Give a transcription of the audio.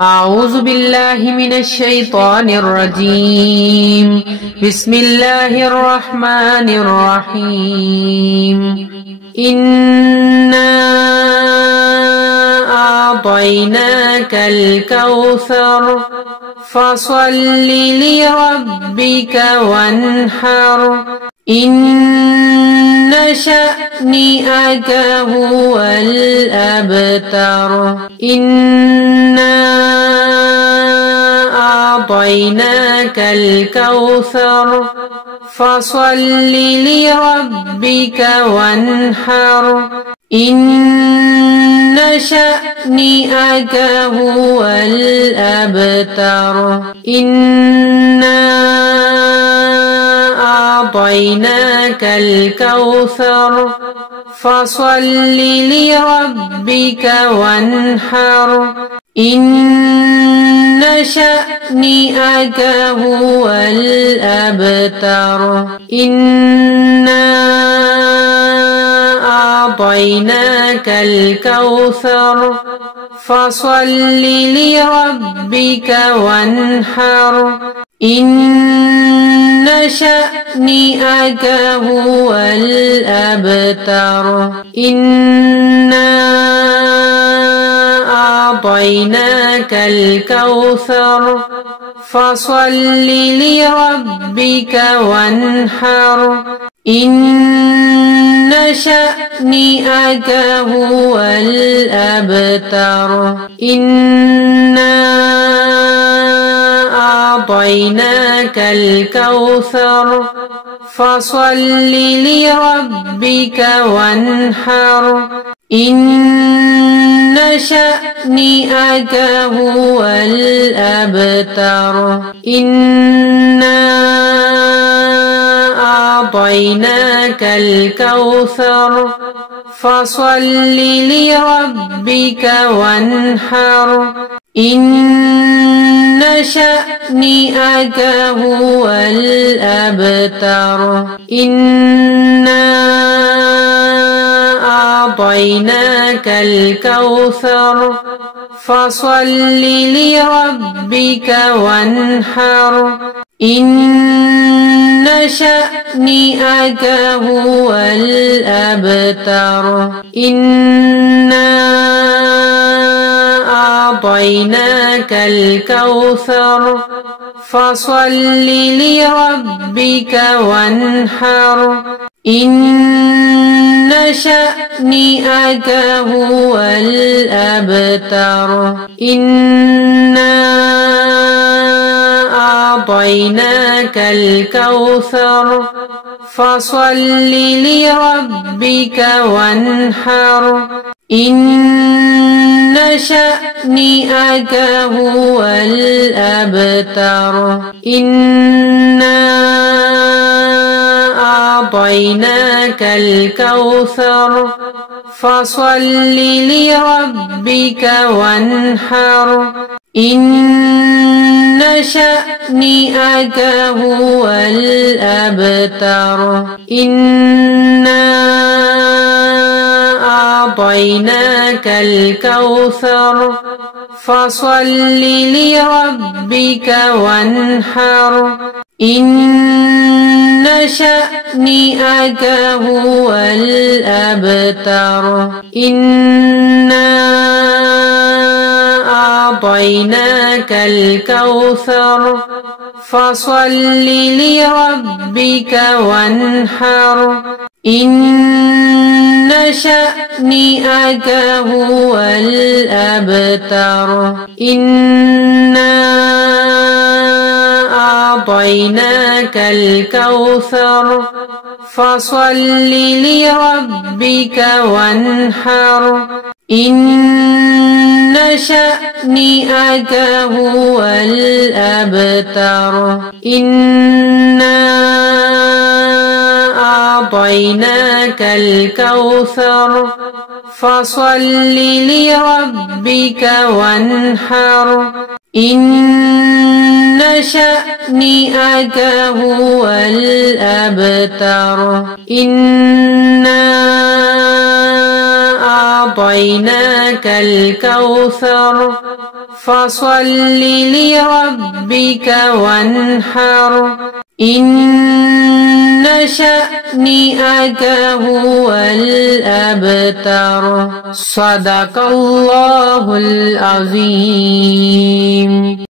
أعوذ بالله من الشيطان الرجيم. بسم الله الرحمن الرحيم. إنا أعطيناك الكوثر فصل لربك وانحر إن شأنئك هو الأبتر. إنا أعطيناك الكوثر فصل لربك وانحر إن شأنئك هو الأبتر. إنا أعطيناك الكوثر فصل لربك وانحر إن شأنئك هو الأبتر. إنا أعطيناك الكوثر فصل لربك وانحر إن شأنئك هو الأبتر. إنا أعطيناك الكوثر فصل لربك وانحر إن شأنئك هو الأبتر. إنا أعطيناك الكوثر فصل لربك وانحر إن شأنئك هو الأبتر. إنا أعطيناك الكوثر فصل لربك وانحر إن شأنئك هو الأبتر. إنا أعطيناك الكوثر فصل لربك وانحر إن شأنئك هو الأبتر. إنا أعطيناك الكوثر فصل لربك وانحر إن شأنئك هو الأبتر. إنا أعطيناك الكوثر فصل لربك وانحر إن شأنئك هو الأبتر. إنا أعطيناك الكوثر فصل لربك وانحر إن شأنئك هو الأبتر. إنا أعطيناك الكوثر فصل لربك وانحر إن شأنئك هو الأبتر. إنا أعطيناك الكوثر فصل لربك وانحر إن شأنئك هو الأبتر. إنا أعطيناك الكوثر فصل لربك وانحر إن شأنئك هو الأبتر. إنا أعطيناك الكوثر فصل لربك وانحر إن شأنئك هو الأبتر. إنا أعطيناك الكوثر فصل لربك وانحر إن شأنئك هو الأبتر. صدق الله العظيم.